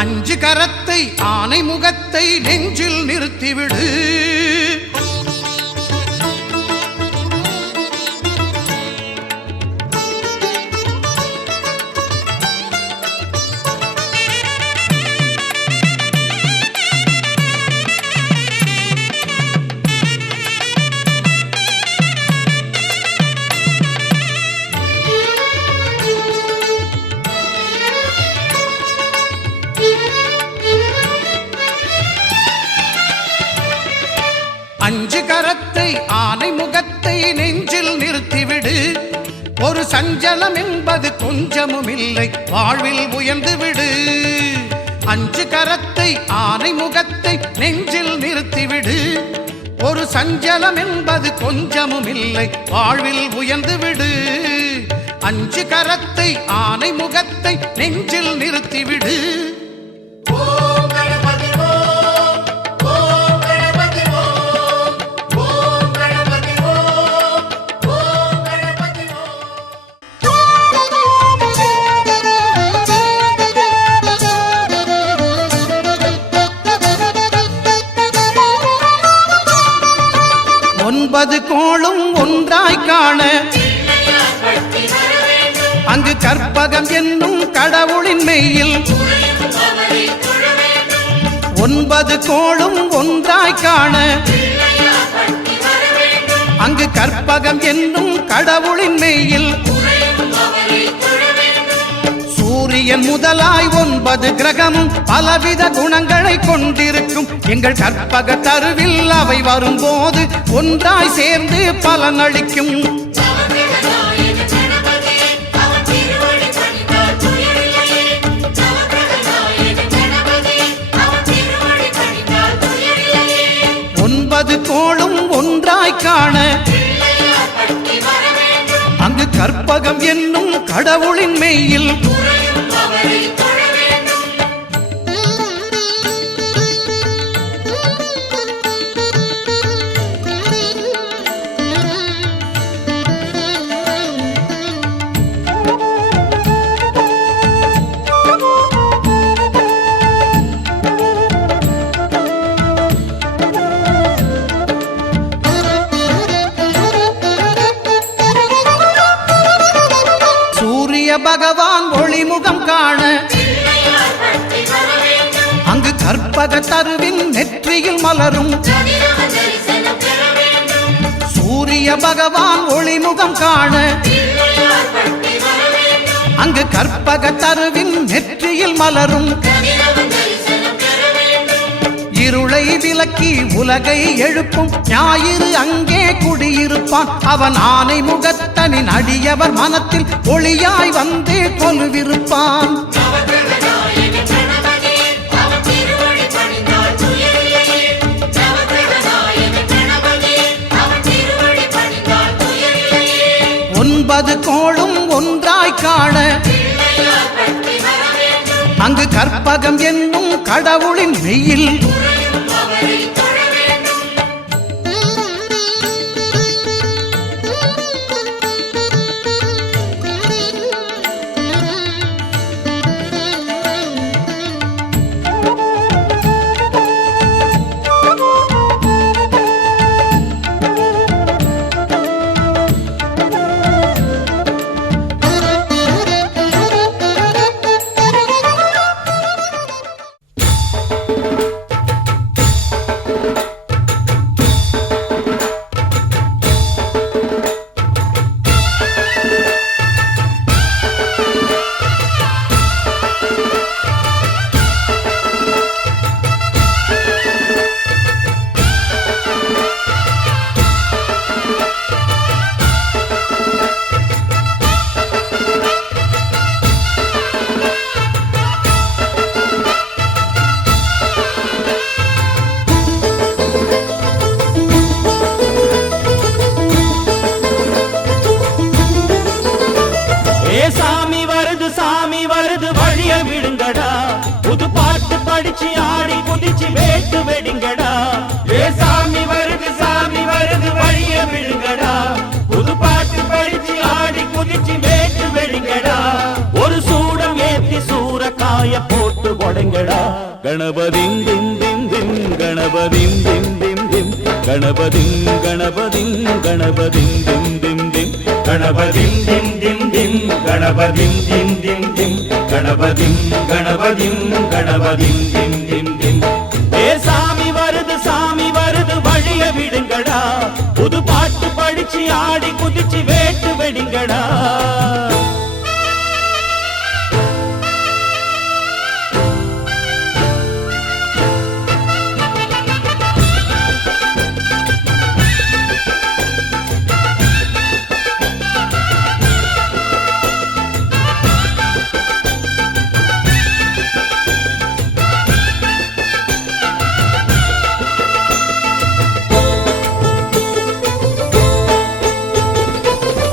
அஞ்சு கரத்தை ஆனை முகத்தை நெஞ்சில் நிறுத்திவிடு. அஞ்சு கரத்தை ஆனை முகத்தை நெஞ்சில் நிறுத்திவிடு. ஒரு சஞ்சலம் என்பது கொஞ்சமும் இல்லை, வாழ்வில் உயர்ந்து விடு. அஞ்சு கரத்தை ஆனை முகத்தை நெஞ்சில் நிறுத்திவிடு. ஒரு சஞ்சலம் என்பது கொஞ்சமும் இல்லை, வாழ்வில் உயர்ந்து விடு. அஞ்சு கரத்தை ஆனை முகத்தை நெஞ்சில் நிறுத்திவிடு. ஒன்பது கோளும் ஒன்றாய் காண அங்கு கற்பகம் என்னும் கடவுளின் மெய்யில். ஒன்பது கோளும் ஒன்றாய் காண அங்கு கற்பகம் என்னும் கடவுளின் மெய்யில். சூரியன் முதலாய் 9 கிரகமும் பலவித குணங்களை கொண்டிருக்கும். எங்கள் கற்பக தருவில் அவை வரும்போது ஒன்றாய் சேர்ந்து பலனளிக்கும். ஒன்பது கோளும் ஒன்றாய் காண அங்கு கற்பகம் என்னும் கடவுளின் மெய்யில். பகவான் ஒளிமுகம் காண அங்கு கற்பக தருவின் நெற்றியில் மலரும். சூரிய பகவான் ஒளிமுகம் காண அங்கு கற்பக தருவின் நெற்றியில் மலரும். இருளை விலக்கி உலகை எழுப்பும் ஞாயிறு அங்கே குடியிருப்பான். அவன் ஆனை முகத்தனின் அடியவர் மனத்தில் ஒளியாய் வந்து கொலுவிருப்பான். ஒன்பது கோளும் ஒன்றாய் காண அங்கு கற்பகம் என்னும் கடவுளின் மெய்யில். போட்டு போடுங்கடா. ஒழுங்கடா கணபதிம் திம் திம் திம் கணபதிம் திம் திம் திம் கணபதிம் கணபதிம் கணபதிம் திம் திம் திம் கணபதிம் திம் திம் திம் கணபதிம் திம் திம் திம் கணபதிம் கணபதிம் கணபதிம் திம் திம் திம் ஏ சாமி வருது வழிய விடுங்கடா புது பாட்டு படிச்சு ஆடி குதிச்சு வேட்டு வெடிங்கடா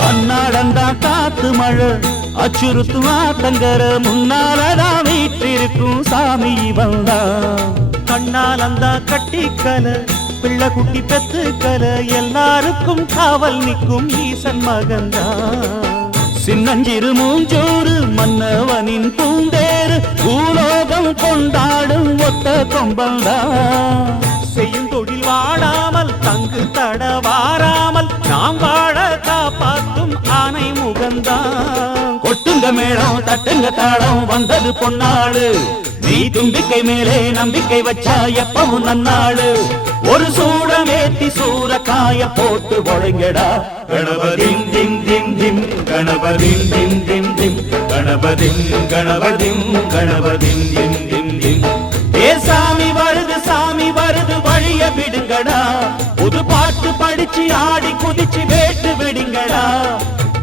அன்னாடந்தா காத்து மழை அச்சுறுத்தும் ஆத்தங்கர முன்னாலதான் வீட்டிருக்கும் சாமி வந்தா கண்ணாலந்தா கட்டிக்கல பிள்ளை குட்டி பெத்துக்கல எல்லாருக்கும் காவல் நிற்கும் ஈசன் மகந்தா சின்னஞ்சிறு மூஞ்சோறு மன்னவனின் பூந்தேறு பூலோகம் கொண்டாடும் ஒத்த கொம்பந்தா செய்யும் தொழில் வாடாமல் தங்கு தட வாராமல் நாம் வாழ காப்பாத்தும் ஆனை முகந்தான் கொட்டுங்க மேளம் தட்டுங்க தாளம் வந்தது பொன்னாளு நீ தும்பிக்கை மேலே நம்பிக்கை வச்சா எப்பவும் நன்னாளு ஒரு சூடமேத்தி சூரக்காய போட்டு ஒழுங்கடா கணபதிம் திம் திம் திம் கணபதிம் திம் திம் திம் கணபதிம் கணபதிம் கணபதிம் திம் திம் திம் ஏ சாமி வருது வழிய விடுங்கடா புது பாட்டு படிச்சு ஆடி குதிச்சு வேட்டு வெடிங்கடா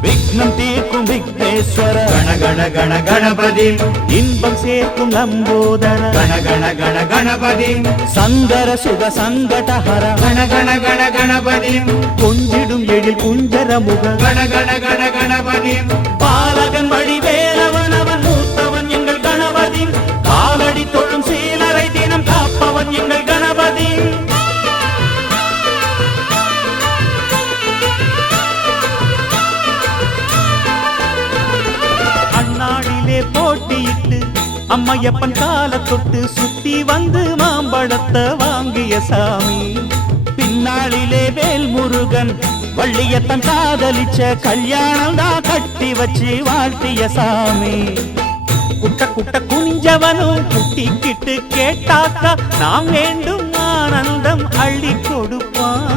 விக்னம் தீர்க்கும் விக்னேஸ்வர கண கண கண கணபதிம் இன்பம் சேர்க்கும் லம்போதர கண கண கண கணபதிம் சங்கர சுக சங்கடஹர கண கண கண கணபதிம் கொஞ்சிடும் எழில் குஞ்சர முக கண கண கண கணபதிம் பாலகன் வழி வேலவன் அவன் மூத்தவன் எங்கள் கணபதி காலடி தொழும் சீலரை தினம் காப்பவன் எங்கள் கணபதி அந்நாளிலே போட்டியிட்டு அம்மையப்பன் கால தொட்டு சுத்தி வந்து மாம்பழத்தை வாங்கிய சாமி பின்னாளிலே வேல் முருகன் வள்ளியத்தன் காதலிச்ச கல்யாணம் தான் கட்டி வச்சு வாழ்த்திய சாமி குட்ட குட்ட குனிஞ்சவனும் குட்டிக்கிட்டு கேட்டாக்கா நாம் வேண்டும் ஆனந்தம் அள்ளி கொடுப்பான்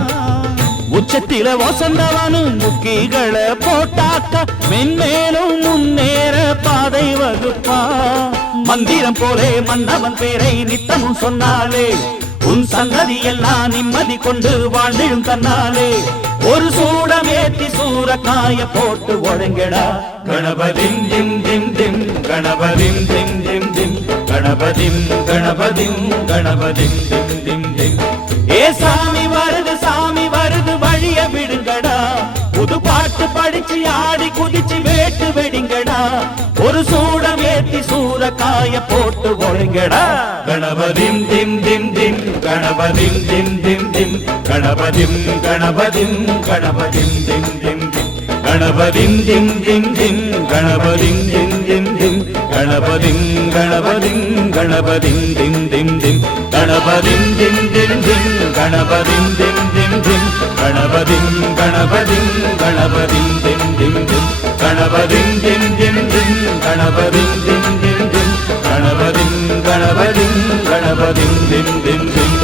உச்சத்தில வசந்தவனும் முக்கிகளை போட்டாக்கா மென்மேலும் முன்னேற பாதை வகுப்பான் மந்திரம் போலே மன்னவன் பேரை நித்தமும் சொன்னாலே உன் சந்ததி எல்லாம் நிம்மதி கொண்டு வாழ்ந்திடும் தன்னாலே ஒரு சூடமேத்தி சூரக்காய போட்டு ஒழுங்கடா கணபதிம் திம் திம் திம் கணபதிம் திம் திம் திம் கணபதிம் கணபதிம் கணபதிம் திம் திம் திம் ஏ சாமி வருது வழிய விடுங்கடா புது பாட்டு படிச்சு ஆடி குதிச்சு வேட்டு வெடிங்கடா ஒரு சூடமேத்தி சூரக்காய போட்டு ஒழுங்கடா கணபதிம் திம் திம் திம் கணபதிம் திம் திம் திம் கணபதிம் கணபதிம் கணபதிம் திம் திம் திம் கணபதிம் திம் திம் திம் கணபதிம் திம் திம் திம் கணபதிம் கணபதிம் கணபதிம் திம் திம் திம் கணபதிம் திம் திம் திம் கணபதிம் திம் திம் திம் கணபதிம் கணபதிம் கணபதிம் திம் திம் திம் கணபதிம் திம் திம் திம் கணபதிம் திம் திம் திம் கணபதிம் கணபதிம் கணபதிம் திம் திம் திம்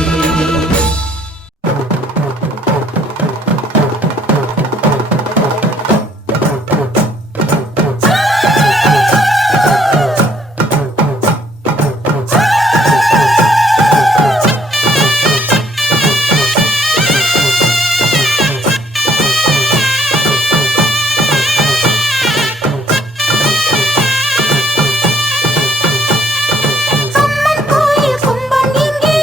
அம்மன் கோயில் கும்பம் எங்கே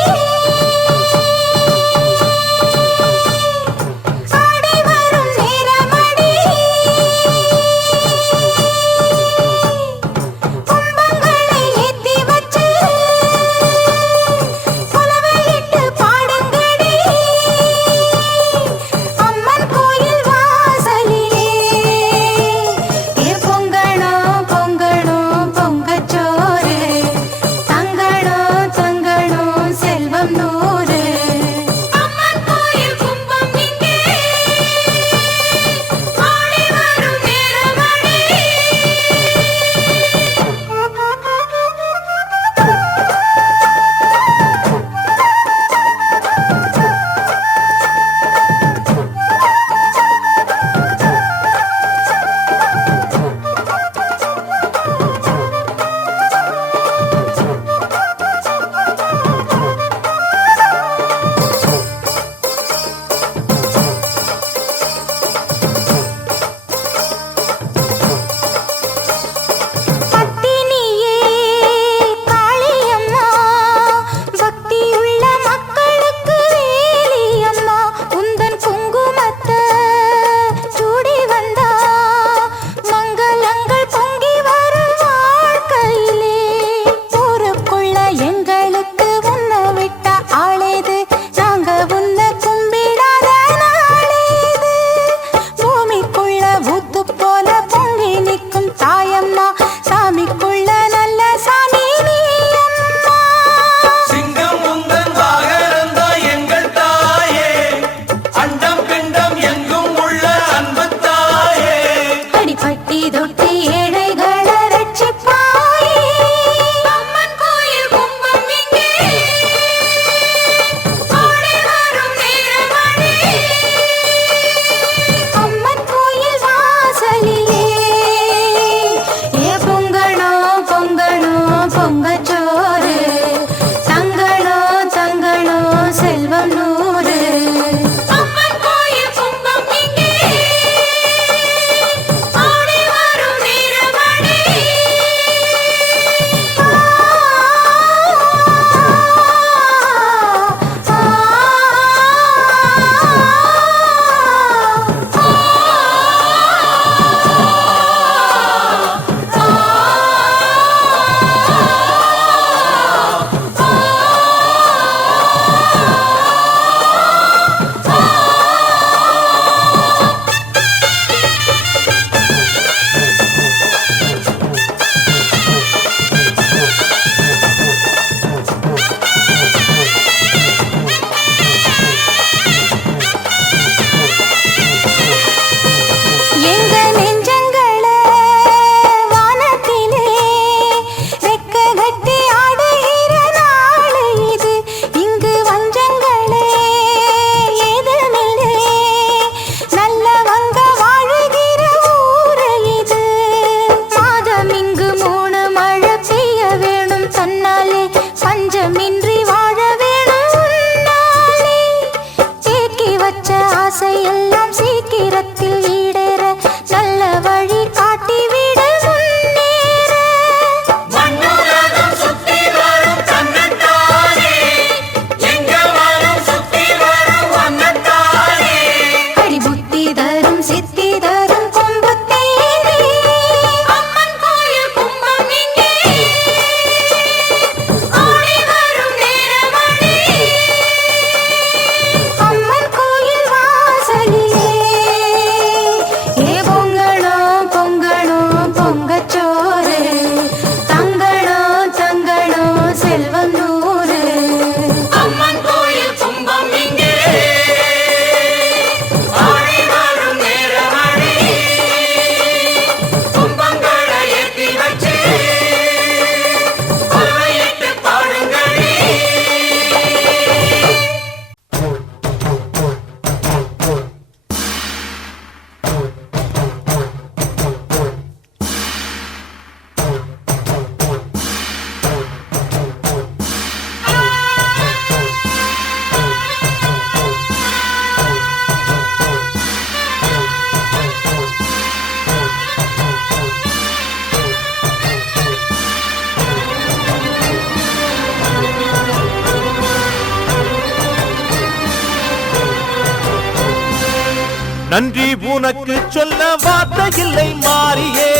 நன்றி உனக்கு சொல்ல வார்த்தை இல்லை மாறியே,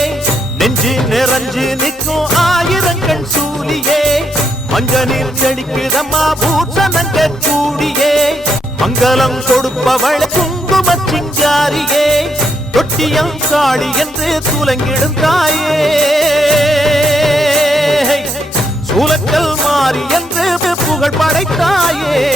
நெஞ்சு நிறைஞ்சு நிற்கும் ஆயிரங்கள் சூலியே, மஞ்ச நீர் செடிக்குதம்மா பூசணங்க கூடியே, மங்களம் கொடுப்பவள் குங்கும சிங்காரியே, தொட்டியம் காளி என்று சூலங்கிடும் தாயே, சூலக்கல் மாறி என்று புகழ் படைத்தாயே.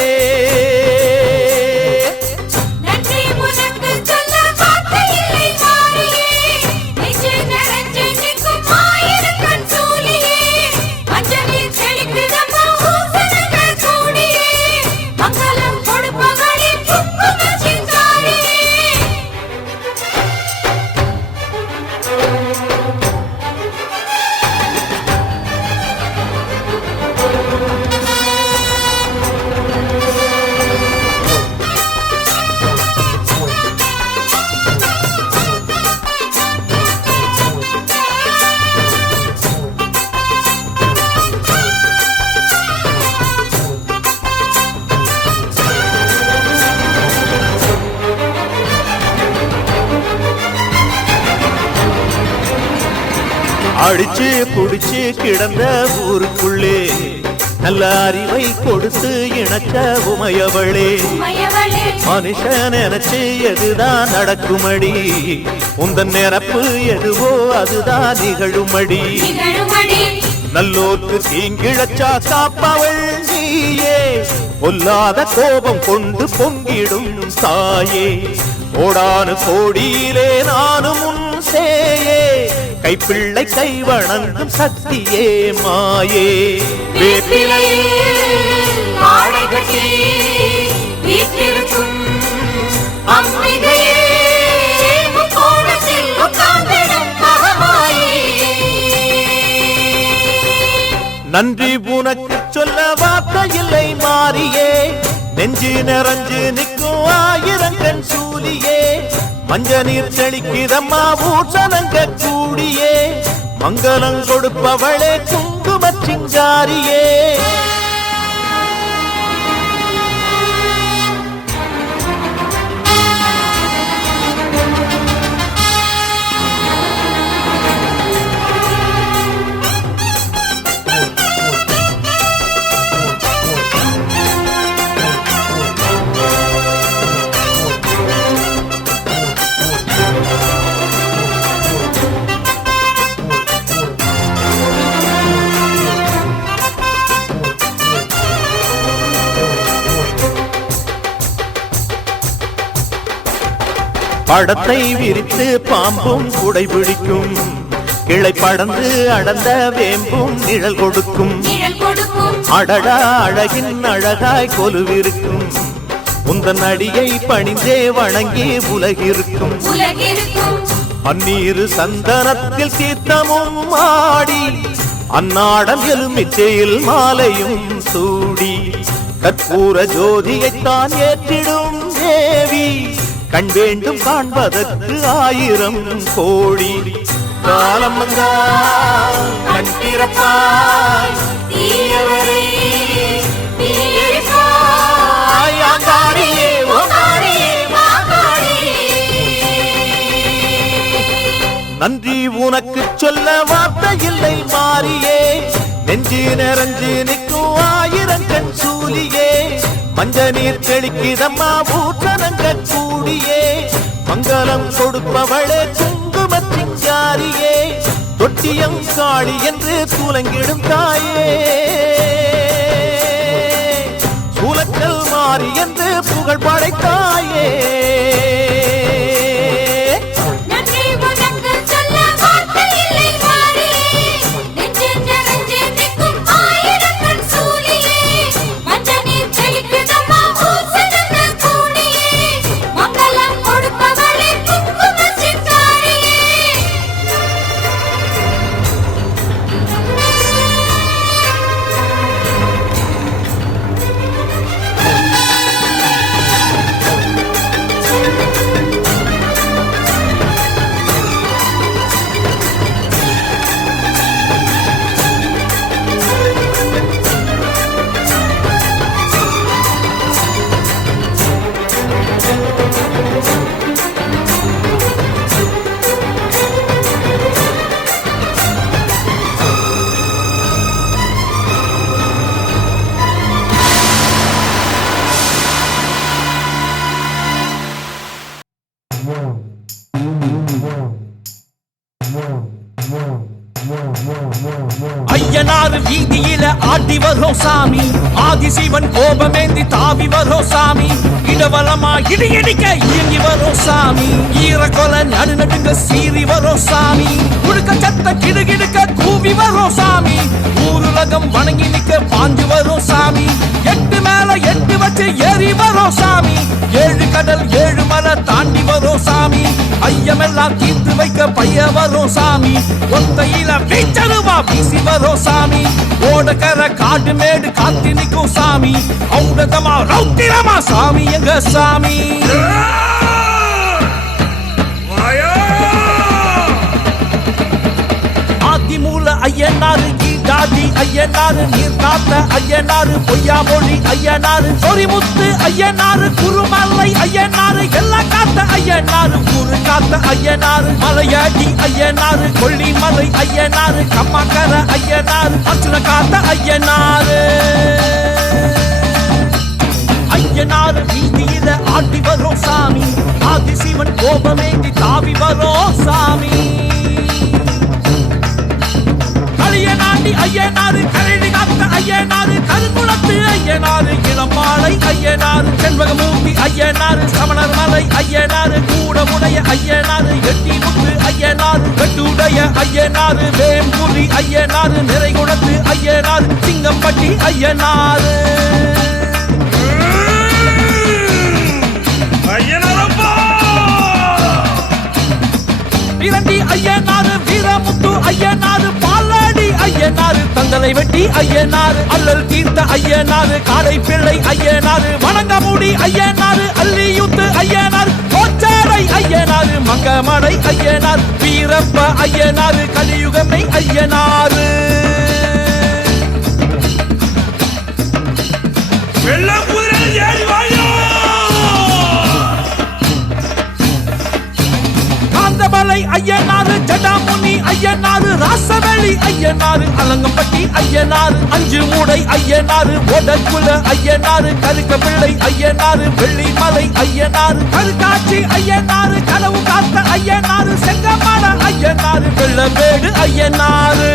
அடிச்சு குடிச்சு கிடந்த ஊருக்குள்ளே நல்ல அறிவை கொடுத்து இணக்க உமையவளே, மனுஷன் நினைச்சு எதுதான் நடக்குமடி, உந்தன் நிரப்பு எதுவோ அதுதான் நிகழுமடி, நல்லோர்க்கு தீங்கிழச்சா காப்பவள் நீயே, பொல்லாத கோபம் கொண்டு பொங்கிடும் தாயே, கோடானு கோடியிலே நானும் உன் சேயே, கைப்பிள்ளை கை வணங்கும் சக்தியே மாயே. நன்றி உனக்கு சொல்ல வார்த்தை இல்லை மாறியே, நெஞ்சு நிறைஞ்சு நிற்கும் ஆயிரங்கண் சூலியே, மஞ்ச நீர் செழிக்குதம்மா பூசணங்க கூடியே, மங்களம் கொடுப்பவளே குங்கும சிங்காரியே. படத்தை விரித்து பாம்பும் குடைபிடிக்கும், கிளை படந்து அடர்ந்த வேம்பும் நிழல் கொடுக்கும், அடடா அழகின் அழகாய் கொலுவிருக்கும், உந்தன் அடியை பணிந்தே வணங்கி உலகிருக்கும், அந்நீரு சந்தனத்தில் தீர்த்தமும் ஆடி, அந்நாடம் எலுமிச்சையில் மாலையும் சூடி, கற்பூர ஜோதியைத்தான் ஏற்றிடும் தேவி, கண் வேண்டும் காண்பதற்கு ஆயிரம் கோடி, காலம் வந்தால் கண் திறப்பாய் தீயவரே நன்றி உனக்கு சொல்ல வார்த்தை இல்லை மாறியே, நெஞ்சு நிறைஞ்சு நிற்கும் ஆயிரங்கண் சூலியே, மஞ்ச நீர் செழிக்குதம்மா பூசணங்க கூடியே, மங்களம் கொடுப்பவளே குங்கும சிங்காரியே, தொட்டியம் காளி என்று சூலங்கிடும் தாயே, சூலக்கல் மாறி என்று புகழ் படைத்தாயே. ஆடி வரும் சாமி ஆதிசிவன் கோபமேந்தி தாவி வரும் சாமி இடவலமா இடியடிக்க இயங்கி வரும் சாமி ஈரக்கொலை நடுநடுங்க சீறி வரும் சாமி குடுக்க சத்த கிடுகிடுக்க கூவி வரும் சாமி ஊருலகம் வணங்கி நிக்க பாஞ்சு வரும் சாமி எட்டு மேல எட்டு வச்சு ஏறி வரும் சாமி ஏழு கடல் ஏழு மலை தாண்டி வரும் சாமி ஐயமெல்லாம் தீர்த்து வைக்க பைய வரும் சாமி ஒத்தையில வீச்சருவா வீசி வரும் சாமி ஓடக்கர காடு மேடு காத்தி நிற்கும் சாமி ஔடதமா ரௌத்திரமா சாமி எங்க சாமி ஆதிமூல ஐயனாரு ஈடாதி ஐயனாரு நீர் காத்த ஐயனாரு பொய்யா மொழி ஐயனாரு சொரிமுத்து ஐயனாரு குருமலை ஐயனாரு எல்லாம் காத்த ஐயனாரு ஊரு காத்த ஐயனாரு மலையாடி ஐயனாரு கொல்லிமலை ஐயனாரு கம்மாக்கர ஐயனாரு அச்சுல காத்த ஐயனாரு ஐயனாரு வீதியில ஆடி வரும் சாமி ஆதிசிவன் கோபமேந்தி தாவி வரும் சாமி களியனாண்டி ஐயனாரு கரடி காத்த ஐயனாரு கருங்குளத்து ஐயனாரு இளமாலை ஐயனாரு செண்பகமூர்த்தி ஐயனாரு சமணர் மலை ஐயனாரு கூடமுடைய ஐயனாரு எட்டி முத்து ஐயனாரு வெட்டுடைய ஐயனாரு வேம்புலி ஐயனாரு நிறைகுளத்து ஐயனாரு சிங்கம்பட்டி ஐயனாரு இரண்டி ஐயனாரு வீரமுத்து ஐயனாரு பாலாடி ஐயனாரு தந்தலை வெட்டி ஐயனாரு அல்லல் தீர்த்த ஐயனாரு காடை பிள்ளை ஐயனாரு வணங்கமுடி ஐயனாரு அல்லியுத்து ஐயனாரு கோச்சாடை ஐயனாரு மங்கமடை ஐயனார் வீரப்ப ஐயனாரு கலியுகமை ஐயனாரு காந்தமலை ஐயனாரு ஜடாமுனி ஐயனாரு ராசவெளி ஐயனாரு அலங்கம்பட்டி ஐயனாரு அஞ்சு மூடை ஐயனாரு ஒடக்குல ஐயனாரு கருக்க பிள்ளை ஐயனாரு வெள்ளிமலை ஐயனாரு கருக்காட்சி ஐயனாரு கனவு காத்த ஐயனாரு செங்கமட ஐயனாரு வெள்ளவேடு ஐயனாரு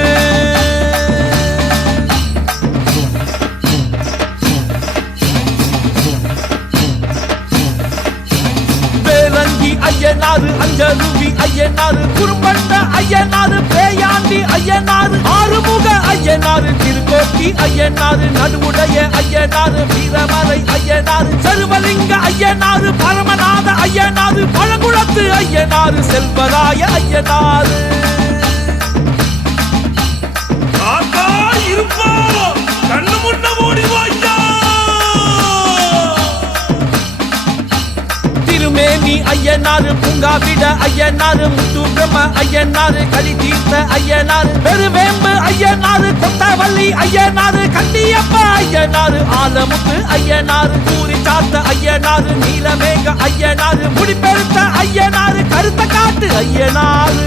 ஐயனாரு அஞ்சருவி ஐயனாரு குறும்பண்ட ஐயனாரு பேயாண்டி ஐயனாரு ஆறுமுக ஐயனாரு திருக்கோட்டி ஐயனாரு நடுவுடைய ஐயனாரு வீரமலை ஐயனாரு சருவலிங்க ஐயனாரு பரமநாத ஐயனாரு பழங்குளத்து ஐயனாரு செல்வராய ஐயனாரு கண்ணு முன்ன ஓடி வாய்யா திருமேனி ஐயனாரு பூங்காவிட ஐயனாரு முத்து பிரம்ம ஐயனாரு கலி தீர்த்த ஐயனாரு பெருவேம்பு ஐயனாரு கொத்தவள்ளி ஐயனாரு கண்டியப்ப ஐயனாரு ஆலமுத்து ஐயனாரு கூறி சாத்த ஐயனாரு நீலமேக ஐயனாரு முடிப்பெருத்த ஐயனாரு கருத்த காட்டு ஐயனாரு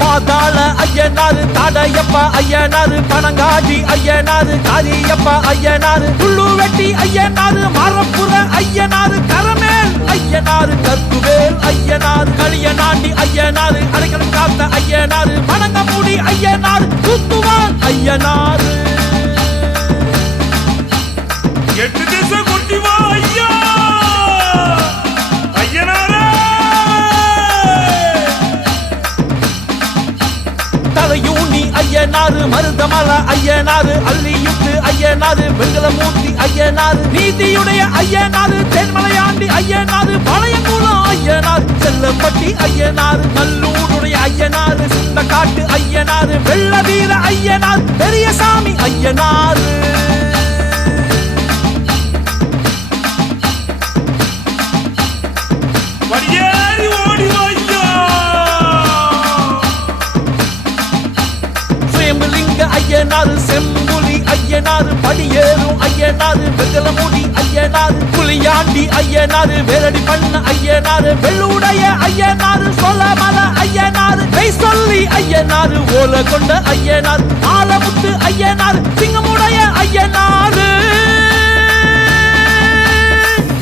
பாதாள ஐயனாரு தாடையப்ப ஐயனாரு பனங்காடி ஐயனாரு காரியப்ப ஐயனாரு புல்லு வெட்டி ஐயனாரு மரப்புற ஐயனாரு கரமேல் ஐயனாரு கற்குவேல் ஐயனாரு களியனாண்டி ஐயனாரு அடைக்கலம் காத்த ஐயனாரு வணங்கமுடி ஐயனாரு குத்துவான் ஐயனாரு எட்டு திசை கொட்டி வா ஐயா ஐயனாரு தலையூனி ஐயனாரு மருதமல ஐயனாரு அல்லியுத்து ஐயனாரு வெங்கலமூர்த்தி ஐயனாரு நீதியுடைய ஐயனாரு தென்மலையாண்டி ஐயனாரு பழையங்குளம் ஐயனாரு செல்லப்பட்டி ஐயனாரு நல்லூருடைய ஐயனாரு சிந்தக்காட்டு ஐயனாரு வெள்ள வீர ஐயனார் பெரியசாமி ஐயனாரு ஐயனாரு செம்புலி ஐயனாரு படியேறும் ஐயனாரு வெங்கலமுடி ஐயனாரு புலியாண்டி ஐயனாரு வேலடி பண்ண ஐயனாரு வெள்ளுடைய ஐயனாரு சொலமல ஐயனாரு கை சொல்லி ஐயனாரு ஓல கொண்ட ஐயனார் ஆலமுத்து ஐயனார் சிங்கமுடைய ஐயனாரு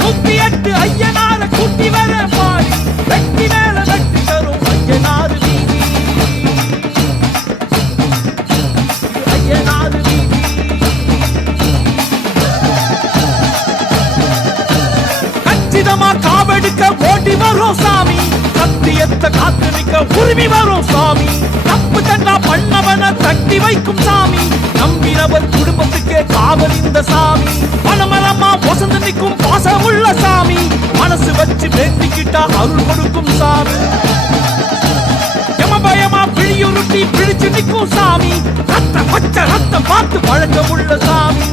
108 ஐயனாரு கூட்டி வர மாறி வெட்டி மேல வெட்டி தரும் ஐயனாரு வீதி ஐயனாறு வீதி. கச்சிதமா காவெடுக்க ஓடி வரும் சாமி, சத்தியத்தை காத்து நிற்க உரிமை வரும் சாமி. தப்பு தண்டா பண்ணவன தட்டி வைக்கும் சாமி, நம்பினவர் குடும்பத்துக்கே காவல் இந்த சாமி. மனமரமா வசந்து நிற்கும் பாசமுள்ள சாமி, மனசு வச்சு வேண்டிக்கிட்டா அருள் கொடுக்கும் சாமி. பயமா பிழியுருட்டி பிடிச்சு நிற்கும் சாமி, ரத்தம் பச்சை ரத்தம் பார்த்து பழக்கமுள்ள சாமி.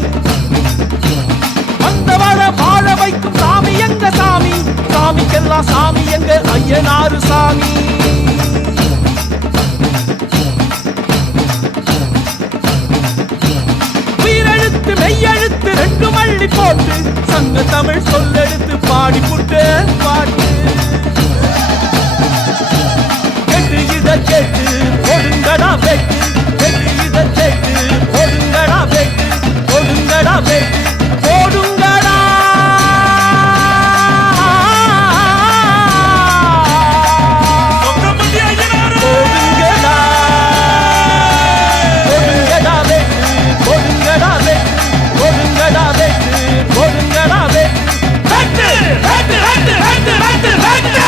வந்தவர வாழ வைக்கும் சாமி எங்க சாமி, சாமிக்கெல்லாம் சாமி எங்க ஐயனாறு சாமி. உயிரெழுத்து மெய்யெழுத்து ரெண்டு மள்ளி போட்டு, சங்க தமிழ் சொல்லெடுத்து பாடி புட்டு பாட்டு. கேட்டு இத கேட்டு கொடுங்கடா வெட்டு, கேட்டு இத கேட்டு கொடுங்கடா வெட்டு, கொடுங்கடா வெட்டு, கொடுங்கடா. கொடுங்கடா கொடுங்கடா வெட்டு, கொடுங்கடா வெட்டு, கொடுங்கடா வெட்டு, கொடுங்கடா வெட்டு, வெட்டு வெட்டு வெட்டு வெட்டு வெட்டு வெட்டு.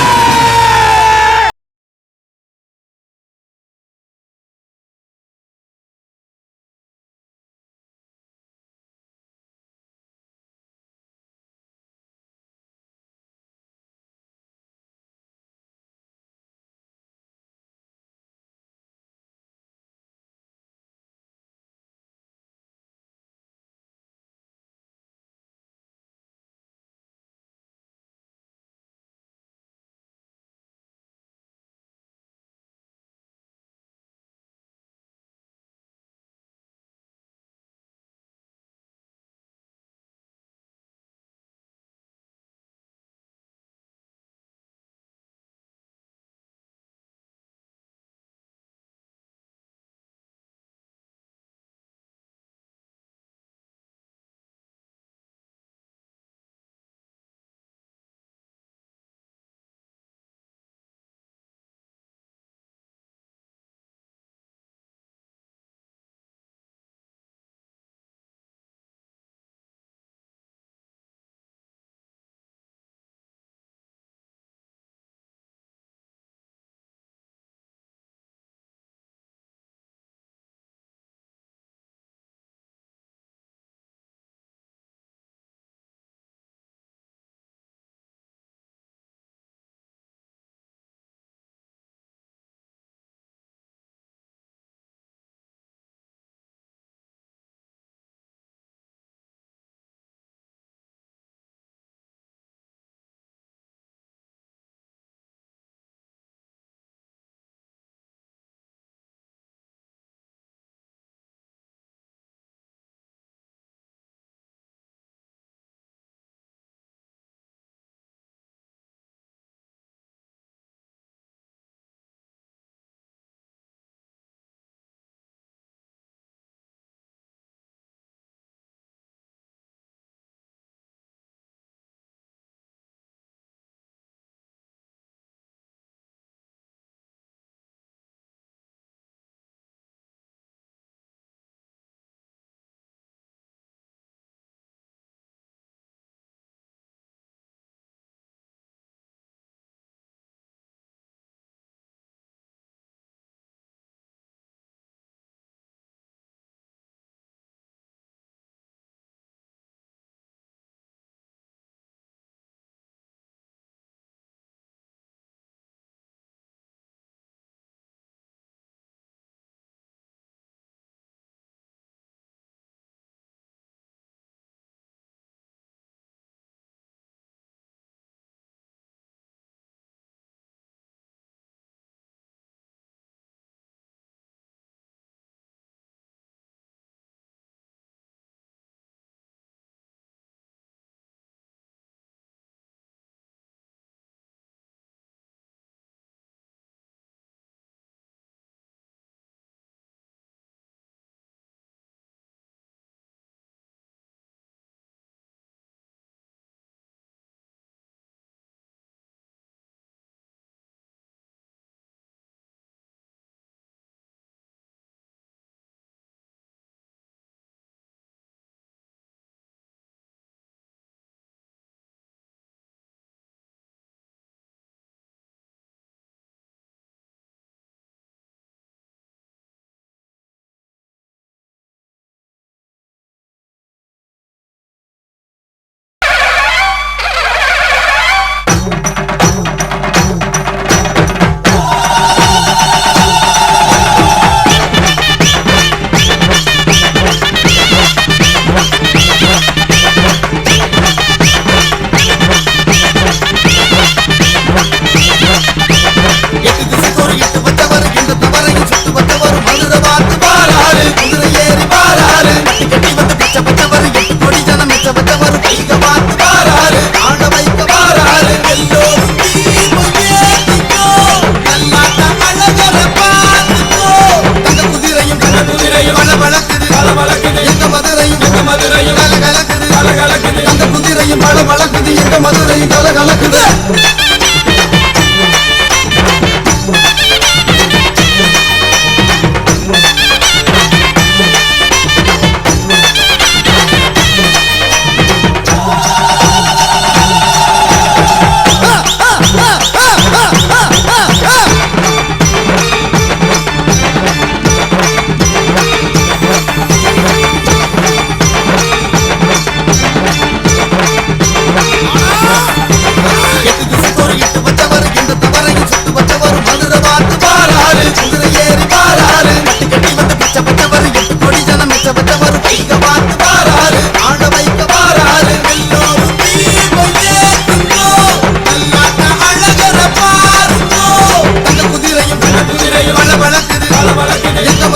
எங்க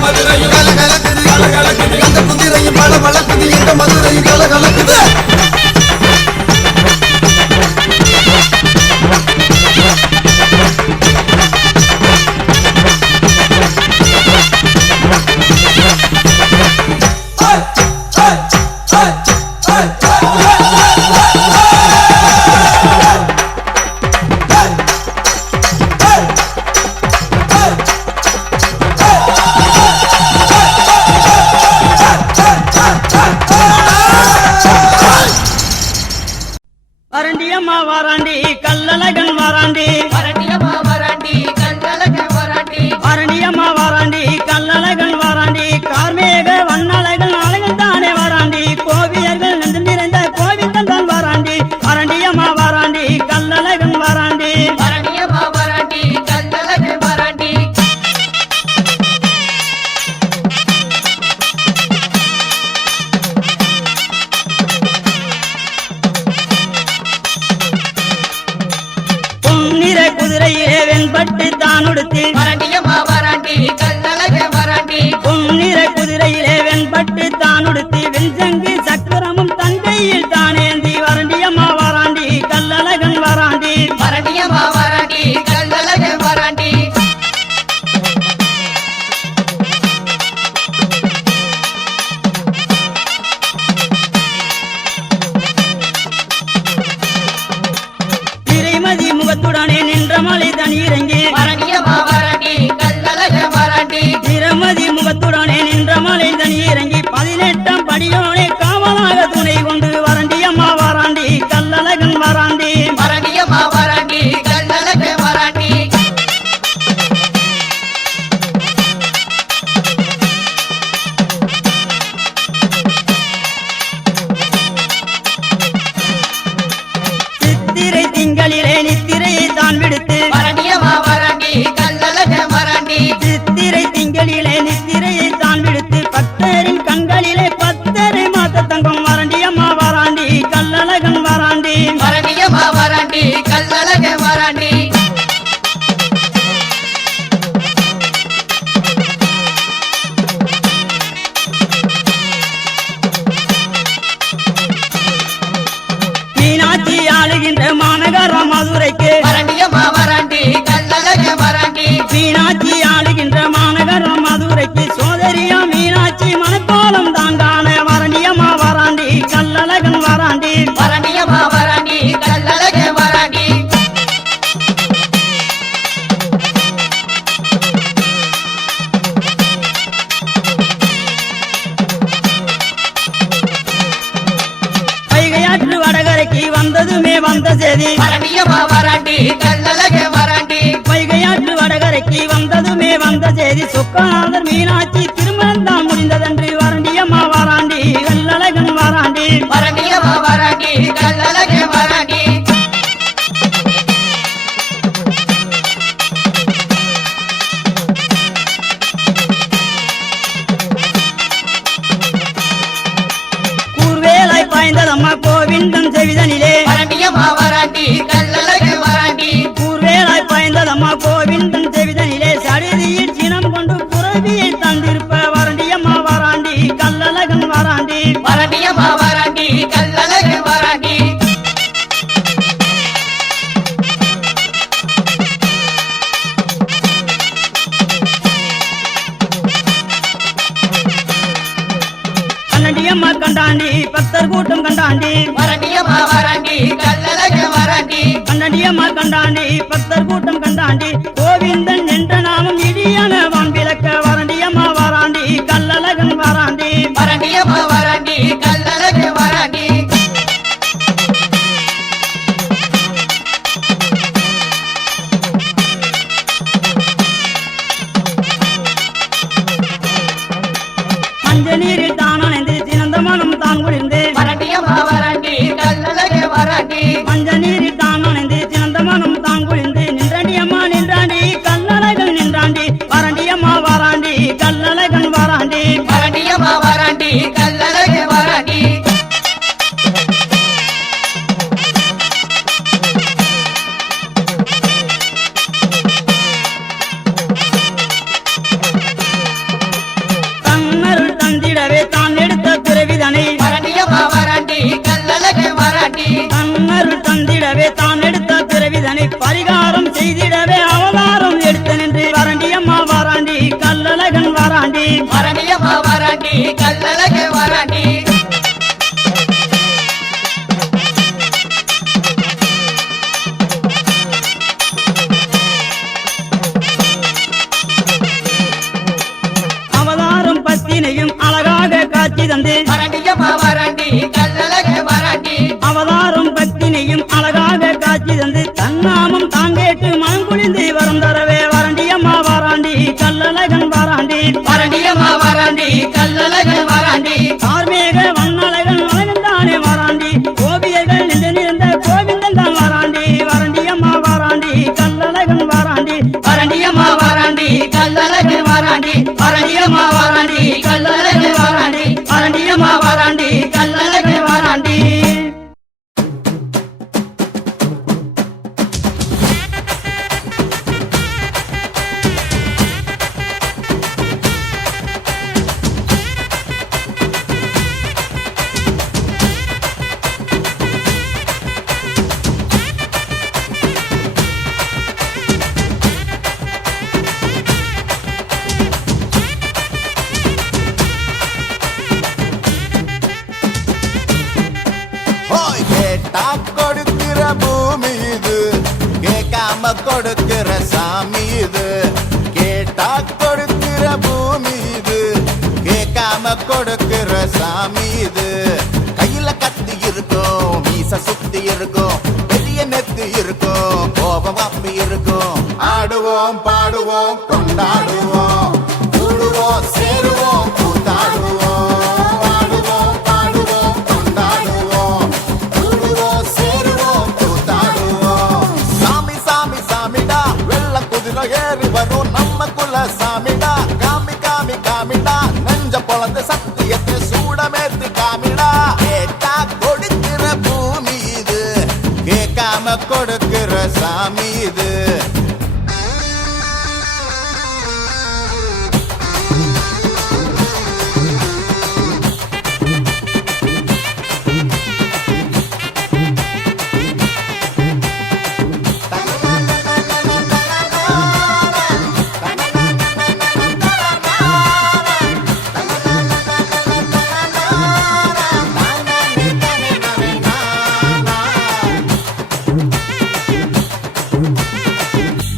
மதுரையும் கலகலக்குது அந்த குதிரையும் பளபளக்குது எங்க மதுரையும் கலகலக்குது வரண்டியம்மா வாராண்டி கல்லழகன் வாராண்டி வரண்டியம்மா வாராண்டி கல்லழகன் வாராண்டி வரண்டியம்மா வாராண்டி கல்லழகன் வாராண்டி கார்மேக வண்ணழகன் அழகன் தானே வாராண்டி கோவியர்கள் நெஞ்சு நிறைந்த கோவிந்தன் தான் வாராண்டி வரண்டியம்மா வாராண்டி கல்லழகன் வாராண்டி வரண்டியம்மா வாராண்டி கல்லழகன் வாராண்டி பொன்னிற குதிரையிலே வெண்பட்டு தான் உடுத்தி வரண்டியம்மா வாராண்டி கல்லழகன் வாராண்டி பொன்னிற குதிரையிலே வெண்பட்டு தான் உடுத்தி வெஞ்சங்கு சக்கரமும் தங்கையில் தானேந்தி வரண்டியம்மா வாராண்டி கல்லழகன் வாராண்டி வரண்டியம்மா வாராண்டி கல்லழகன் வாராண்டி திரைமதி முகத்துடனே நின்ற மலை தனியிறங்கி வரண்டியம்மா வாராண்டி கல்லழகன் வாராண்டி திரமதி முகத்துடனே நின்ற மலை தனியிறங்கி 18ஆம் படியோனே காவலாக துணை கொண்டு வரண்டியம்மா வாராண்டி கல்லழகன் வாராண்டி வரண்டியம்மா வாராண்டி கல்லழகன் வாராண்டி சித்திரை திங்களிலே நித்திரையை தான் விடுத்து வரண்டியம்மா வாராண்டி கல்லழகன் வாராண்டி சித்திரை திங்களிலே நித்திரையை தான் விடுத்து பக்தரின் கண்களிலே பத்தரை மாத்த தங்கம் வரண்டியம்மா வாராண்டி கல்லழகன் வாராண்டி வரண்டியம்மா வாராண்டி கல்லழகன் வாராண்டி மீனாட்சி ஆளுகின்ற மாநகரம் மதுரைக்கு வரண்டியம்மா வாராண்டி கல்லழகன் வாராண்டி மீனாட்சி ஆளுகின்ற மாநகரம் மதுரைக்கு சோதரியா மீனாட்சி மனக்கோலம் தான் காண வரண்டியம்மா வாராண்டி கல்லழகன் வாராண்டி வரண்டியம்மா வாராண்டி கல்லழகன் வாராண்டி வைகையாற்று வடகரைக்கு வந்ததுமே வந்த செய்தி வரண்டியம்மா வாராண்டி கல்லழகன் வாராண்டி வைகையாற்று வடகரைக்கு வந்ததுமே வந்த செய்தி சொக்கநாதர் மீனாட்சி திருமணம் தான் முடிந்ததன்று வரண்டியம்மா வாராண்டி கல்லழகன் வாராண்டி வரண்டியம்மா வாராண்டி கல்லழகன் வாராண்டி கூர்வேலாய் பாய்ந்ததம்மா கோவிந்தன் செவிதனிலே வரண்டியம்மா வாராண்டி கல்லழகன் வாராண்டி கூர்வேலாய் பாய்ந்ததம்மா கோவிந்தன் செவிதனிலே சடிதியில் சினம் கொண்டு புறவியை தந்திருப்ப வரண்டியம்மா வாராண்டி கல்லழகன் வாராண்டி வரண்டியம்மா வாராண்டி கல்லழகன் வாராண்டி கண்ணடியம்மா கண்டாண்டி பக்தர் கூட்டம் கண்டாண்டி வரண்டியம்மா வாராண்டி கல்லழகன் வாராண்டி கண்ணடியம்மா கண்டாண்டி பக்தர் கூட்டம் கண்டாண்டி கோவிந்தன் என்ற நாமம் இடியான வான்பிளக்க வரண்டியம்மா வாராண்டி கல்லழகன் வாராண்டி வரண்டியம்மா வாராண்டி கல்லழகன் வாராண்டி மஞ்ச நீரில் தான் அணைந்து சினந்த மனம் தான் குளிர்ந்து வரண்டியம்மா வாராண்டி கல்லழகன் வாராண்டி மஞ்ச நீரில் தான் அணைந்து சினந்த மனம் தான் குளிர்ந்து நின்றடியம்மா நின்றாண்டி கல்லழகன் நின்றாண்டி வரண்டியம்மா வாராண்டி கல்லழகன் வாராண்டி வரண்டியம்மா வாராண்டி கல்லழகன் வாராண்டி வராண்டி தன்னருள் தந்திடவே தான் எடுத்த பிறவிதனை பரிகாரம் செய்திடவே அவதாரம் எடுத்த நின்று வராண்டி அம்மா வராண்டி கல்லழகன் வராண்டி பரணியம்மா வராண்டி கல்லழகே வராண்டி அவதாரம் பத்தினையும் அழகாக காட்சி தந்து பரணியம்மா வராண்டி கல்லழகே வராண்டி அவதாரம் பத்தினையும் அழகாக காட்சி தந்து தன்னாமம் தான் கேட்டு மனம் குளிந்து வரம் தரவே வராண்டி அம்மா வராண்டி கல்லழகன் வராண்டி பரணியம்மா வராண்டி கல்லழகே வராண்டி கார்மேக வண்ணழகன் அழகன் தானே வராண்டி கோபியர்கள் நின்று நிறந்த கோவிந்தன் தான் வராண்டி வராண்டி அம்மா வராண்டி கல்லழகன் வராண்டி பரணியம்மா வராண்டி கல்லழகே வராண்டி பரணியம்மா வராண்டி கல்லழகே வராண்டி பரணியம்மா வராண்டி கல்லழகே வராண்டி ஹோய் கேட்டா கொடுக்கிற பூமி இது கேட்காம கொடுக்கிற சாமி இது கேட்டா கொடுக்கிற பூமி இது கேட்காம கொடுக்கிற சாமி இது கையில கத்தி இருக்கும் மீச சுத்தி இருக்கும் பெரிய நெத்தி இருக்கும் கோபம் அப்பி இருக்கும் ஆடுவோம் பாடுவோம் கொண்டாடுவோம் கூடுவோம் சேருவோம் கூத்தாடுவோம் ஆடுவோம் பாடுவோம் கொண்டாடுவோம் கூடுவோம் சேருவோம் கூத்தாடுவோம் சாமி சாமி சாமிடா வெள்ள குதிரை ஏறி வரும் நம்ம குல சாமிடா காமி காமி காமிடா நெஞ்ச பொழந்த சத்தியத்தை சூடமேத்தி காமிடா கேட்டா கொடுக்கிற பூமி இது கேட்காம கொடுக்கிற சாமி இது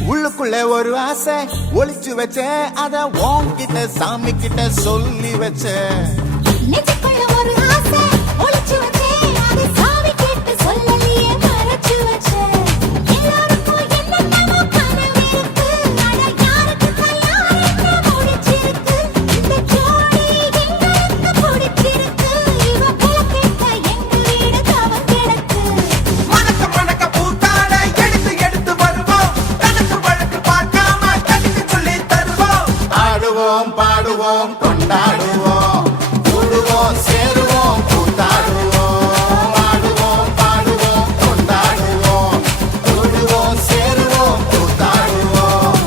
உள்ளுக்குள்ள ஒரு ஆசை ஒளிச்சு வச்சேன் அத உன்கிட்ட சாமி கிட்ட சொல்லி வச்சேன் நெஞ்சுக்குள்ள ஒரு ஆசை ஒளிச்சு வச்சேன் அதை சாவி கேட்டு சொல்லலையே மறைச்சு வச்சேன் எல்லாருக்கும் என்னென்னமோ கனவு இருக்கு அட யாருக்கு கல்யாணத்தை முடிச்சிருக்கு இந்த ஜோடி எங்களுக்கு பிடிச்சிருக்கு இவ போல கேட்ட எங்க வீடு தவம் கிடக்கு மணக்க மணக்க பூத்தாட எடுத்து எடுத்து வருவோம் கணக்கு வழக்கு பார்க்காம கணக்கு சொல்லி தருவோம் ஆடுவோம் பாடுவோம் கொண்டாடுவோம் கூடுவோம் சேருவோம் கூத்தாடுவோம் ஆடுவோம் பாடுவோம் கொண்டாடுவோம் கூடுவோம் சேருவோம் கூத்தாடுவோம்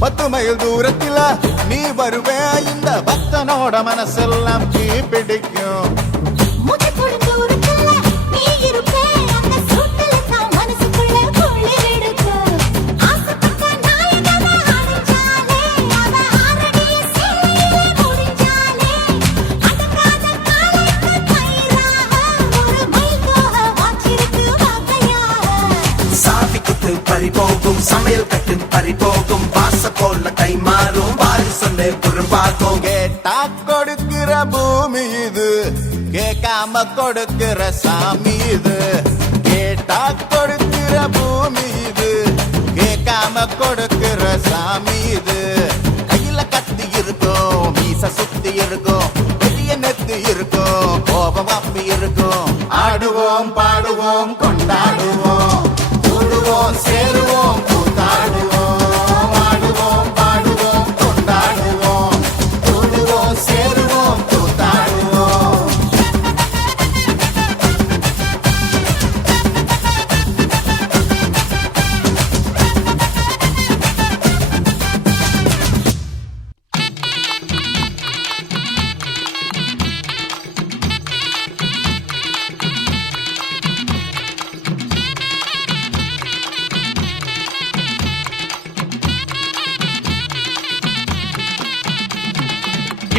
பத்து மைல் தூரத்தில நீ வருவே இந்த பக்தனோட மனசெல்லாம் தீ பிடிக்கும் மூச்சு போடும் தூரத்துல நீ இருப்பே அந்த சூட்டுல தான் மனசுக்குள்ள குளிர் எடுக்கு ஆசைப்பட்ட நாயகனை அடைஞ்சாலே அவ ஆரடி சேலையிலே முடிஞ்சாலே அடங்காத காலைக்கு கயிறாக ஒரு மைல் போக வாச்சிருக்கு வாக்கையாக சாவி குத்து பறிபோகும் சமையல் கட்டு பறிபோகும் வாச போல கை மாறும் வாரி சொல்ல உருவாகும் கேட்டா கொடுக்கிற பூமி இது கேட்காம கொடுக்கிற சாமி இது கேட்டா கொடுக்கிற பூமி இது கேட்காம கொடுக்கிற சாமி இது கையில கத்தி இருக்கும் மீச சுத்தி இருக்கும் பெரிய நெத்தி இருக்கும் கோபம் அப்பி இருக்கும் ஆடுவோம் பாடுவோம்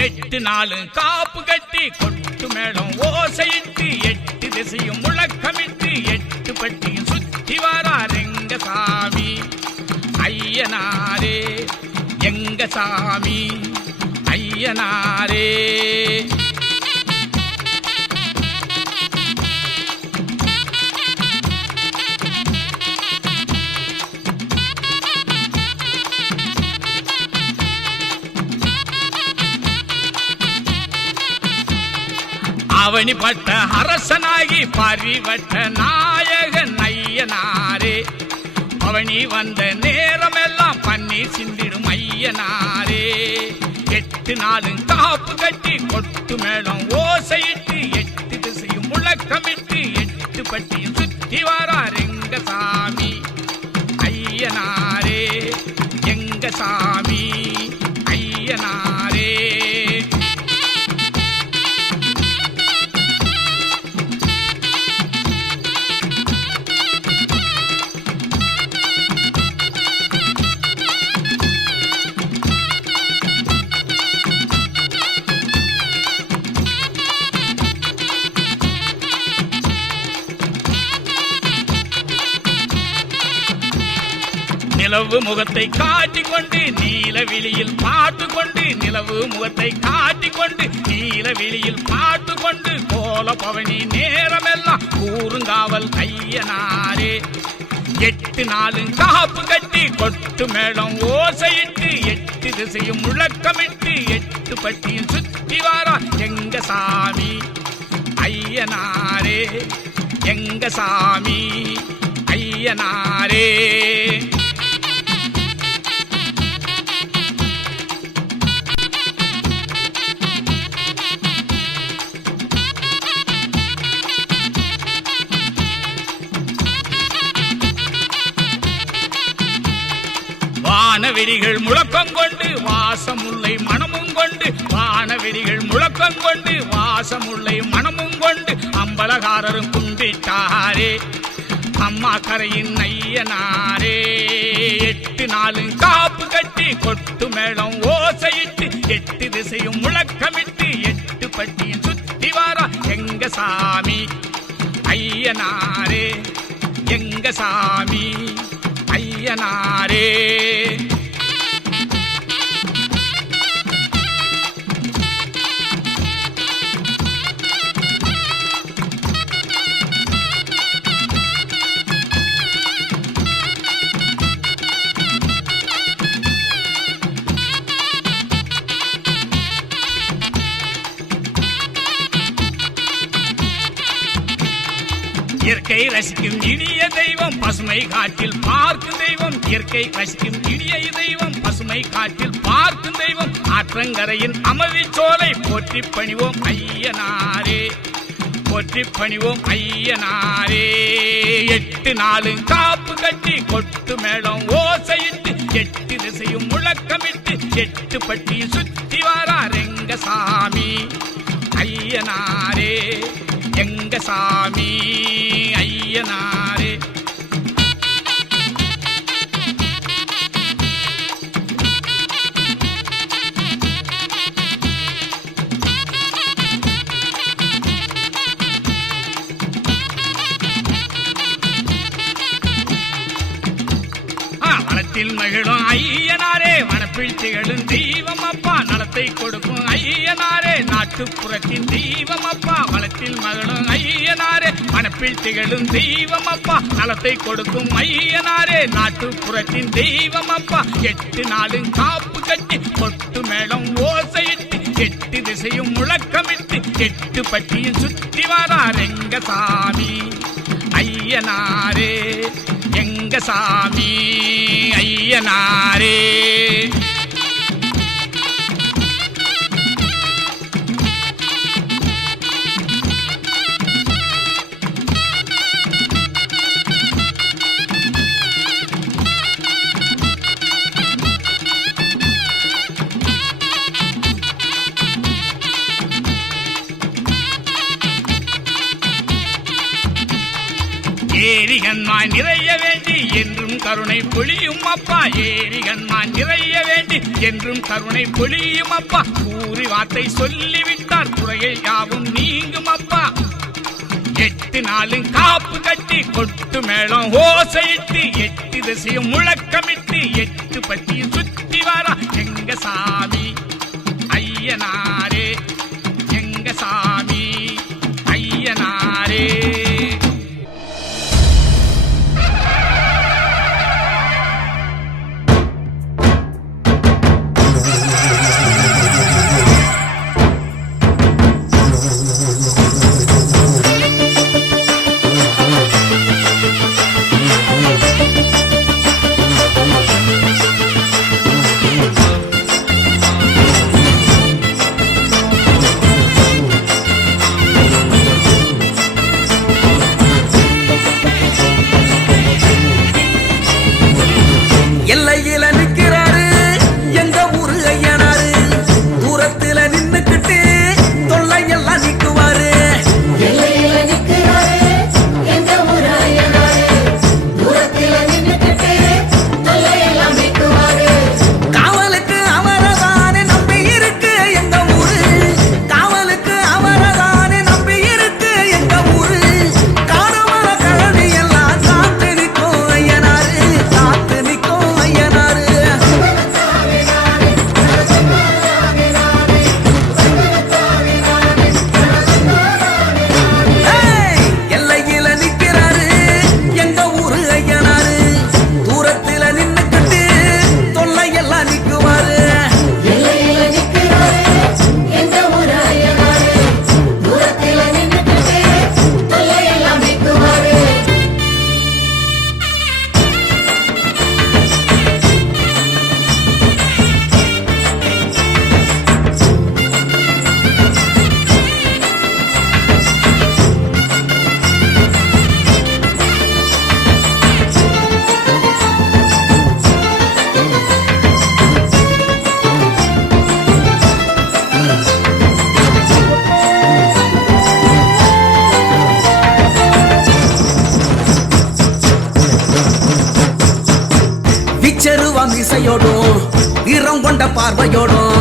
8 நாளும் காப்பு கட்டி கொட்டு மேளம் ஓசையிட்டு 8 திசையும் முழக்கமிட்டு 8 பட்டியும் சுத்தி வாரார் எங்க சாமி ஐயனாரே எங்க சாமி ஐயனாரே. அவனிப்பட்ட அரசனாகி பரிவட்ட நாயகன் ஐயனாரே. பவனி வந்த நேரமெல்லாம் பன்னீர் சிந்திடும் ஐயனாரே. 8 நாளும் காப்பு கட்டி கொட்டு மேளம் ஓசையிட்டு 8 திசையும் முழக்கமிட்டு 8 பட்டியும் சுத்தி வாரார் எங்க சாமி ஐயனாரே எங்க சாமி ஐயனாரே. நிலவு முகத்தை காட்டிக்கொண்டு நீலவிழியில் பாட்டுக்கொண்டு நிலவு முகத்தை காட்டிக்கொண்டு நீலவிழியில் பாட்டுக்கொண்டு கோல பவனி நேரமெல்லாம் கூறுங்காவல் ஐயனாரே. 8 நாளும் காப்பு கட்டி கொட்டு மேளம் ஓசையிட்டு 8 திசையும் முழக்கமிட்டு 8 பட்டியும் சுத்தி வாரா எங்க சாமி ஐயனாரே எங்க சாமி ஐயனாரே. வானவெடிகள் முழக்கம் கொண்டு வாசமுல்லை மனமும் கொண்டு வானவெடிகள் முழக்கம் கொண்டு வாசமுல்லை மனமும் கொண்டு அம்பலகாரரும் கும்பிட்டாரே அம்மா கரையின் ஐயனாரே. 8 நாளும் காப்பு கட்டி கொட்டு மேளம் ஓசையிட்டு 8 திசையும் முழக்கமிட்டு 8 பட்டியும் சுத்தி வாரா எங்க சாமி ஐயனாரே எங்க சாமி ஐயனாரே. இயற்கை ரசிக்கும் இனிய தெய்வம் பசுமை காட்டில் பார்க்கும் தெய்வம் இயற்கை ரசிக்கும் இனிய தெய்வம் பசுமை காட்டில் பார்க்கும் தெய்வம் ஆற்றங்கரையின் அமர்வி சோலை போற்றி பணிவோம் ஐயனாரே போற்றி பணிவோம் ஐயனாரே. 8 நாளும் காப்பு கட்டி கொட்டு மேளம் ஓசையிட்டு 8 திசையும் முழக்கமிட்டு 8 பட்டியும் சுத்தி வாரார் எங்க சாமி ஐயனாரே எங்க சாமி ஐயனாரே. வனத்தில் மகிழும் ஐயனாரே வனப்பில் திகழும் தெய்வம் அப்பா நலத்தை கொடுக்கும் ஐயனாரே நாட்டுப்புறத்தின் தெய்வம் அப்பா வனத்தில் மகிழும் ஐயனாரே வனப்பில் திகழும் தெய்வம் அப்பா நலத்தை கொடுக்கும் ஐயனாரே நாட்டுப்புறத்தின் தெய்வம் அப்பா. 8 நாளும் காப்பு கட்டி கொட்டு மேளம் ஓசையிட்டு 8 திசையும் முழக்கமிட்டு 8 பட்டியும் சுத்தி வாரார் எங்க சாமி ஐயனாரே எங்க சாமி ஐயனாரே. ஏரிகன்மாய் நிறைய வேண்டி வேண்டி என்றும் கருணை பொழியும் அப்பா ஏரி கண்மான் நிறைய வேண்டி என்றும் கருணை பொழியும் அப்பா கூறி வார்த்தை சொல்லிவிட்டார் குறைகள் யாவும் நீங்கும் அப்பா 8 நாளும் காப்பு கட்டி கொட்டு மேளம் ஓசையிட்டு 8 திசையும் முழக்கமிட்டு 8 பட்டி சுத்தி வரா எங்க சாமி ஐயனாரே எங்க சாமி ஐயனாரே. எல்லையில நிக்கிறாரு எங்க ஊரு ஐயனாரு தூரத்துல நின்னுக்கிட்டு தொல்லையெல்லாம் நிக்குவாரு. எல்லையில நிக்கிறாரு எங்க ஊரு ஐயனாரு தூரத்தில நின்னுக்கிட்டு தொல்லையெல்லாம் நீக்குவாரு. காவலுக்கு அவரதானே நம்பி இருக்கு எங்க ஊரு காவலுக்கு அவரதானே நம்பி இருக்கு எங்க ஊரு காணவர கழனி எல்லாம் காத்து நிற்கும் ஐயனாரு காத்து நிற்கும் ஐயனாரு. ஏய், எல்லையில நிக்கிறாரு எங்க ஊரு ஐயனாரு தூரத்தில நின்னுக்கிட்டு தொல்லையெல்லாம் நிக்குவாரு. எல்லையில நிக்கிறாரு எங்க ஊரு ஐயனாரு தூரத்தில நின்னுக்கிட்டு தொல்லையெல்லாம் நீக்குவாரு. விச்சருவாம் இசையோடும் வீரம் கொண்ட பார்வையோடும்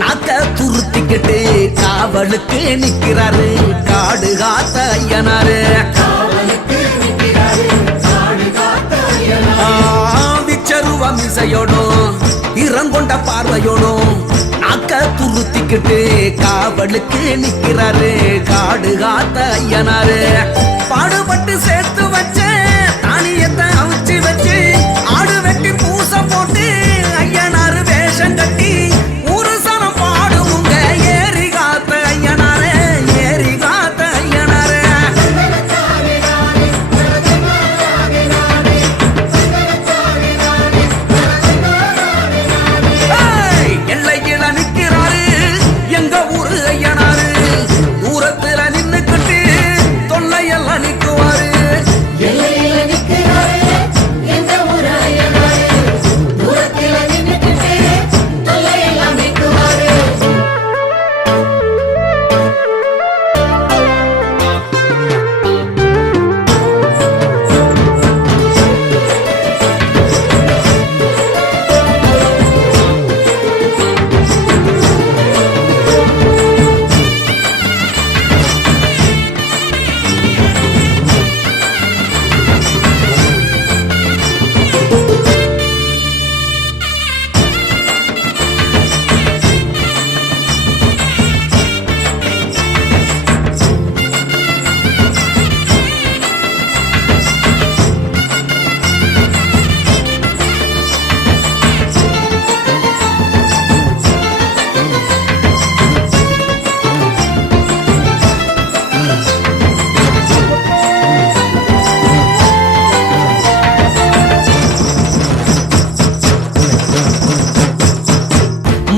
நாக்க துருத்திக்கிட்டு காவலுக்கு நிக்கிறாரு காடு காத்த ஐயனாரு. விச்சருவாம் இசையோடும் வீரம் கொண்ட பார்வையோடும் நாக்க துருத்திக்கிட்டு காவலுக்கு நிக்கிறாரு காடு காத்த ஐயனாரு. பாடுபட்டு சேர்த்து வச்ச தானியத்தை அவிச்சு வச்சு ஆடு வெட்டி பூச போட்டு ஐயனாரு வேஷம் கட்டி ஊரு சனம் பாடுங்க ஏரி காத்த ஐயனாரே ஏரி காத்த ஐயனாரே. ஏய், எல்லையில நிக்கிறாரு எங்க ஊரு ஐயனாரு தூரத்துல நின்னுக்கிட்டு தொல்லையெல்லாம் நிக்குவாரு. எல்லையில நிக்கிறாரு எங்க ஊரு ஐயனாரு தூரத்தில நின்னுக்கிட்டு தொல்லையெல்லாம் நீக்குவாரு.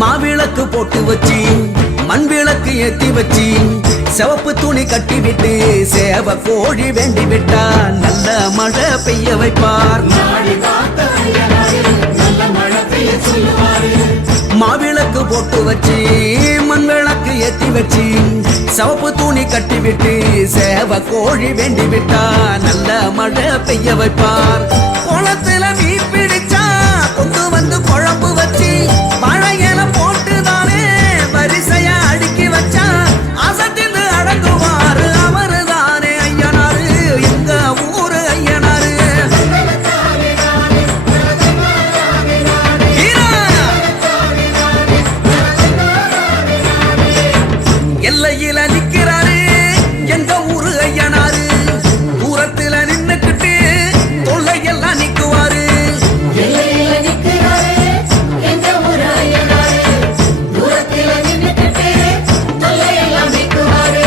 மாவிளக்கு போட்டு வச்சு மண் விளக்கு ஏத்தி வச்சு சிவப்பு துணி கட்டி விட்டு சேவ கோழி வேண்டி விட்டா நல்ல மழை பெய்ய வைப்பார். மாவிளக்கு போட்டு வச்சு மண் விளக்கு ஏத்தி வச்சு சிவப்பு துணி கட்டி விட்டு சேவ கோழி வேண்டி விட்டா நல்ல மழை பெய்ய வைப்பார். குளத்துல மீன் பிடிச்சா கொண்டு வந்து குழம்பு வச்சு மழையில போட்டுதானே வரிசையா அடுக்கி வச்சா அசத்திந்து அடங்குவாரு அவருதானே ஐயனாரு எங்க ஊரு ஐயனாரு. எல்லையில நிக்கிறாரு எங்க ஊரு ஐயனாரு தூரத்துல நின்னுக்கிட்டு தொல்லையெல்லாம் நிக்குவாரு. எல்லையில நிக்கிறாரு எங்க ஊரு ஐயனாரு தூரத்தில நின்னுக்கிட்டு தொல்லையெல்லாம் நீக்குவாரு.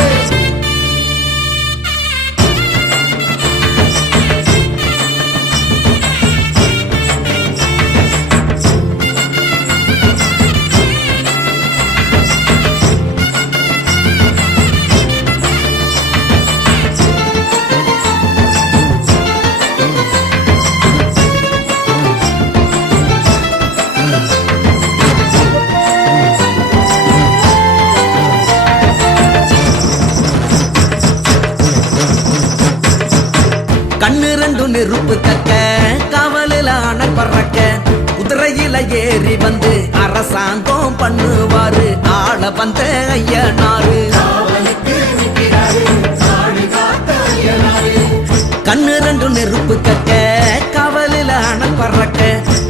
கண்ணு ரெண்டு நெருப்பு கக்க காவலில அணை பறக்க குதிரையில ஏறி வந்து அரசாங்கம் பண்ணுவாரு ஆள வந்த ஐயனாரு. கண்ணு ரெண்டு நெருப்பு கக்க காவலில அணை பறக்க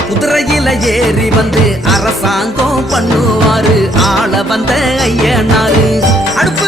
குதிரையில ஏறி வந்து அரசாங்கம் பண்ணுவாரு ஆள வந்த ஐயனாரு. அடுப்பு